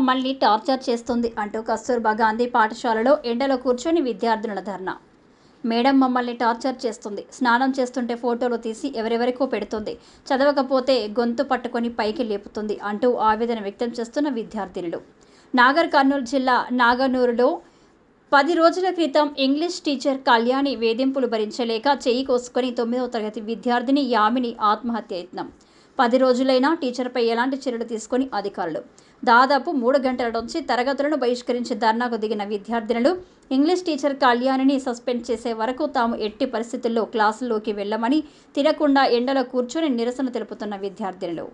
మమ్మల్ని టార్చర్ చేస్తుంది అంటూ కస్తూర్బా గాంధీ పాఠశాలలో ఎండలో కూర్చొని విద్యార్థినుల ధర్నా. మేడం మమ్మల్ని టార్చర్ చేస్తుంది, స్నానం చేస్తుంటే ఫోటోలు తీసి ఎవరెవరికో పెడుతుంది, చదవకపోతే గొంతు పట్టుకొని పైకి లేపుతుంది అంటూ ఆవేదన వ్యక్తం చేస్తున్న విద్యార్థినులు. నాగర్ కర్నూలు జిల్లా నాగనూరులో 10 రోజుల క్రితం ఇంగ్లీష్ టీచర్ కళ్యాణి వేధింపులు భరించలేక చెయ్యి కోసుకొని 9వ తరగతి విద్యార్థిని యామిని ఆత్మహత్య యత్నం. 10 రోజులైనా టీచర్పై ఎలాంటి చర్యలు తీసుకొని అధికారులు. దాదాపు 3 గంటల నుంచి తరగతులను బహిష్కరించి ధర్నాకు దిగిన విద్యార్థినులు ఇంగ్లీష్ టీచర్ కళ్యాణిని సస్పెండ్ చేసే వరకు తాము ఎట్టి పరిస్థితుల్లో క్లాసుల్లోకి వెళ్లమని తినకుండా ఎండలో కూర్చొని నిరసన తెలుపుతున్న విద్యార్థినులు.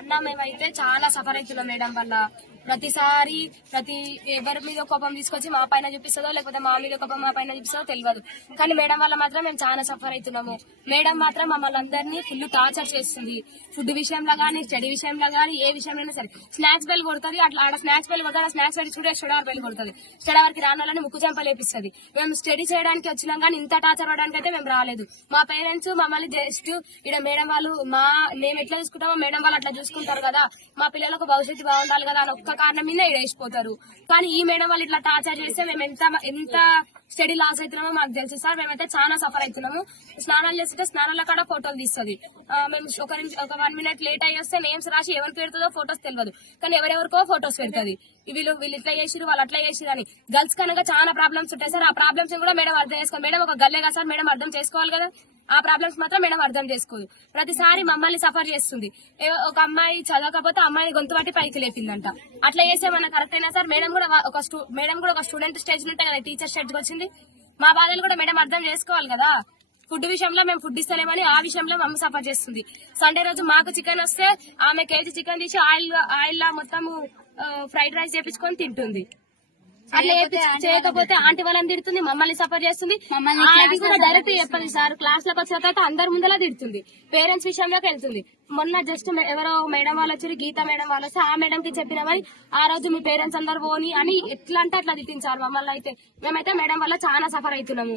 అన్నా మేమైతే చాలా సఫర్ అవుతున్నాం మేడం వల్ల. ప్రతిసారి ఎవరి మీద కోపం తీసుకొచ్చి మా పైన చూపిస్తుందో లేకపోతే మా మీద కోపం మా పైన చూపిస్తుందో తెలియదు, కానీ మేడం వల్ల మాత్రం మేము చాలా సఫర్ అవుతున్నాము. మేడం మాత్రం మమ్మల్ని అందరినీ ఫుల్ టార్చర్ చేస్తుంది. ఫుడ్ విషయంలో కానీ, స్టడీ విషయంలో కానీ, ఏ విషయంలో సరే. స్నాక్స్ బెల్ కొడుతుంది, అట్లా ఆడ స్నాక్స్ బెల్ కొడుతుంది, స్నాక్స్ పెట్టుకుంటే స్టడీ బెల్ కొడుతుంది. స్టడీ వరకు రాని వాళ్ళని ముక్కు చెంపలేపిస్తుంది. మేము స్టడీ చేయడానికి వచ్చినాం కానీ ఇంత టార్చర్ అవ్వడానికి అయితే మేము రాలేదు. మా పేరెంట్స్ మమ్మల్ని జస్ట్ ఇక్కడ మేడం వాళ్ళు మేము ఎట్లా చూసుకుంటామో మేడం వాళ్ళు అట్లా చూసుకుంటారు కదా, మా పిల్లలకు భవిష్యత్తు బాగుండాలి కదా అని ఒక్క కారణం మీద వేసిపోతారు. కానీ ఈ మేడం వాళ్ళు ఇట్లా టార్చర్ చేస్తే మేము ఎంత స్టడీ లాస్ అవుతున్నామో మాకు తెలుసు సార్. మేమైతే చాలా సఫర్ అవుతున్నాము. స్నానాలు చేస్తుంటే స్నానాల కాడ ఫోటోలు తీస్తుంది. మేము ఒక 1 minute లేట్ అయ్యి వస్తే నేమ్స్ రాసి ఎవరికి పెడుతుందో ఫోటోస్ తెలియదు, కానీ ఎవరెవరికో ఫోటోస్ పెడుతుంది. వీళ్ళు ఇట్లా చేసిరు, వాళ్ళు అట్లా చేసిరు అని. గర్ల్స్ కనుక చాలా ప్రాబ్లమ్స్ ఉంటాయి సార్. ఆ ప్రాబ్లమ్స్ కూడా మేడం అర్థం చేసుకోవాలి. మేడం ఒక గల్లే కదా సార్, మేడం అర్థం చేసుకోవాలి కదా. ఆ ప్రాబ్లమ్స్ మాత్రం మేడం అర్థం చేసుకోదు. ప్రతిసారి మమ్మల్ని సఫర్ చేస్తుంది. ఒక అమ్మాయి చదవకపోతే అమ్మాయి గొంతు పట్టి పైకి లేపిందంట. అట్లా చేస్తే మనకు కరెక్ట్ అయినా సార్. మేడం కూడా ఒక స్టూడెంట్ స్టేజ్ ఉంటాయి కదా, టీచర్ స్టేజ్ వచ్చింది. మా బాధలు కూడా మేడం అర్థం చేసుకోవాలి కదా. ఫుడ్ విషయంలో మేము ఫుడ్ ఇస్తలేమని ఆ విషయంలో మమ్మల్ని సఫర్ చేస్తుంది. సండే రోజు మాకు చికెన్ వస్తే ఆమె కేజీ చికెన్ తీసి ఆయిల్ మొత్తం ఫ్రైడ్ రైస్ చేపించుకొని తింటుంది. అట్లా చేయకపోతే ఆంటీ వాళ్ళని తిడుతుంది, మమ్మల్ని సఫర్ చేస్తుంది. అది కూడా డైరెక్ట్ చెప్పండి సార్. క్లాస్ లోకి వచ్చిన తర్వాత అందరి ముందలా తిడుతుంది. పేరెంట్స్ విషయంలోకి వెళ్తుంది. మొన్న జస్ట్ ఎవరో మేడం వాళ్ళు వచ్చారు, గీతా మేడం వాళ్ళు వస్తే ఆ మేడం కి చెప్పినామని ఆ రోజు మీ పేరెంట్స్ అందరు పోని అని ఎట్లా అంటే అట్లా తిట్టింది సార్ మమ్మల్ని. అయితే మేమైతే మేడం వల్ల చాలా సఫర్ అవుతున్నాము.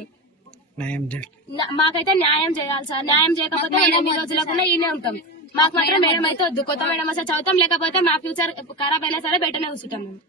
మాకైతే న్యాయం చేయాలి సార్. న్యాయం చేయకపోతే మేము ఈ రోజులకుండా ఈయనే ఉంటాం. మాకు మాత్రం మేడం అయితే వద్దు. కొత్త మేడం వస్తే చదువుతాం, లేకపోతే మా ఫ్యూచర్ ఖరాబ్ అయినా సరే బయటనే కూర్చుంటాం మేము.